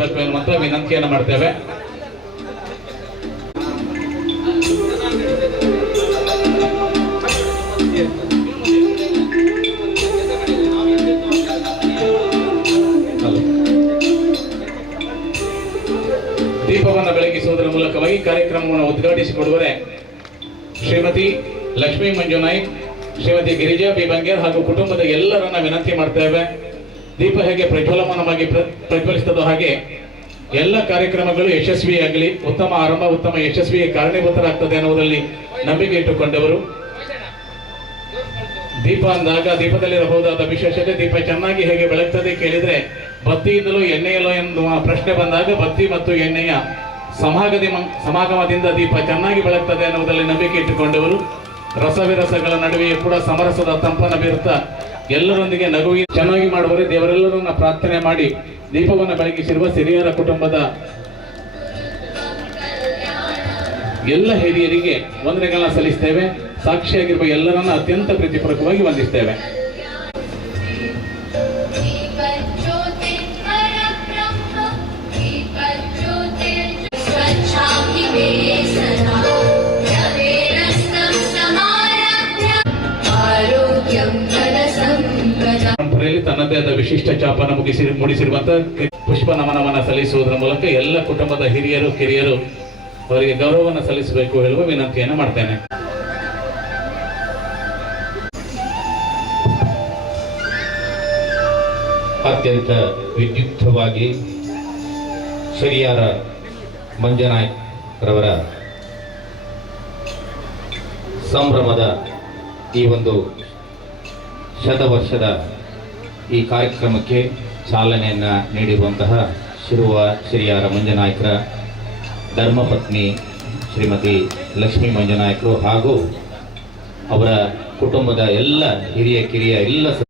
ಕೊಡಬೇಕು ಮಾತ್ರ ವಿನಂತಿಯನ್ನು ಮಾಡ್ತೇವೆ. ದೀಪವನ್ನು ಬೆಳಗಿಸುವುದರ ಮೂಲಕವಾಗಿ ಕಾರ್ಯಕ್ರಮವನ್ನು ಉದ್ಘಾಟಿಸಿಕೊಡುವರೆ ಶ್ರೀಮತಿ ಲಕ್ಷ್ಮೀ ಮಂಜುನಾಯ್ಕ್, ಶ್ರೀಮತಿ ಗಿರಿಜಾ ಬಿ ಬಂಗೇರ್ ಹಾಗೂ ಕುಟುಂಬದ ಎಲ್ಲರನ್ನ ವಿನಂತಿ ಮಾಡ್ತೇವೆ. ದೀಪ ಹೇಗೆ ಪ್ರಜ್ವಲಮಾನವಾಗಿ ಪ್ರ- ಪ್ರಜ್ವಲಿಸ್ತದೋ ಹಾಗೆ ಎಲ್ಲ ಕಾರ್ಯಕ್ರಮಗಳು ಯಶಸ್ವಿಯಾಗಲಿ, ಉತ್ತಮ ಆರಂಭ, ಉತ್ತಮ ಯಶಸ್ವಿಗೆ ಕಾರಣೀಭೂತರಾಗ್ತದೆ ಅನ್ನೋದರಲ್ಲಿ ನಂಬಿಕೆ ಇಟ್ಟುಕೊಂಡವರು. ದೀಪ ಅಂದಾಗ ದೀಪದಲ್ಲಿರಬಹುದಾದ ವಿಶೇಷತೆ, ದೀಪ ಚೆನ್ನಾಗಿ ಹೇಗೆ ಬೆಳಗ್ತದೆ ಕೇಳಿದ್ರೆ ಬತ್ತಿಯಿಂದಲೂ ಎಣ್ಣೆಯಲ್ಲೋ ಎನ್ನುವ ಪ್ರಶ್ನೆ ಬಂದಾಗ ಬತ್ತಿ ಮತ್ತು ಎಣ್ಣೆಯ ಸಮಾಗದಿ ಸಮಾಗಮದಿಂದ ದೀಪ ಚೆನ್ನಾಗಿ ಬೆಳಗ್ತದೆ ಅನ್ನುವುದರಲ್ಲಿ ನಂಬಿಕೆ ಇಟ್ಟುಕೊಂಡವರು. ರಸವಿರಸಗಳ ನಡುವೆಯೂ ಕೂಡ ಸಮರಸದ ತಂಪನ ಬೀರುತ್ತಾ ಎಲ್ಲರೊಂದಿಗೆ ನಗುವಿ ಚೆನ್ನಾಗಿ ಮಾಡುವರೆ ದೇವರೆಲ್ಲರನ್ನ ಪ್ರಾರ್ಥನೆ ಮಾಡಿ ದೀಪವನ್ನು ಬೆಳಗಿಸಿರುವ ಸಿರಿಯರ ಕುಟುಂಬದ ಎಲ್ಲ ಹಿರಿಯರಿಗೆ ವಂದನೆಗಳನ್ನ ಸಲ್ಲಿಸ್ತೇವೆ. ಸಾಕ್ಷಿಯಾಗಿರುವ ಎಲ್ಲರನ್ನ ಅತ್ಯಂತ ಪ್ರೀತಿಪೂರ್ವಕವಾಗಿ ವಂದಿಸ್ತೇವೆ. ಸಭೆಯಲ್ಲಿ ತನ್ನದೇ ಆದ ವಿಶಿಷ್ಟ ಚಾಪನ ಮುಗಿಸಿ ಮೂಡಿಸಿರುವಂತಹ ಪುಷ್ಪ ನಮನವನ್ನ ಸಲ್ಲಿಸುವುದರ ಮೂಲಕ ಎಲ್ಲ ಕುಟುಂಬದ ಹಿರಿಯರು, ಕಿರಿಯರು ಅವರಿಗೆ ಗೌರವವನ್ನು ಸಲ್ಲಿಸಬೇಕು ಹೇಳುವ ವಿನಂತಿಯನ್ನು ಮಾಡ್ತೇನೆ. ಅತ್ಯಂತ ವಿದ್ಯುಕ್ತವಾಗಿ ಸರಿಯಾರ ಮಂಜನಾಯ್ಕರವರ ಸಂಭ್ರಮದ ಈ ಒಂದು ಶತವರ್ಷದ ಈ ಕಾರ್ಯಕ್ರಮಕ್ಕೆ ಚಾಲನೆಯನ್ನು ನೀಡಿರುವಂತಹ ಶಿರುವ ಶ್ರೀಯಾರ ಮಂಜನಾಯಕರ ಧರ್ಮಪತ್ನಿ ಶ್ರೀಮತಿ ಲಕ್ಷ್ಮೀ ಮಂಜನಾಯ್ಕರು ಹಾಗೂ ಅವರ ಕುಟುಂಬದ ಎಲ್ಲ ಹಿರಿಯ ಕಿರಿಯ ಎಲ್ಲ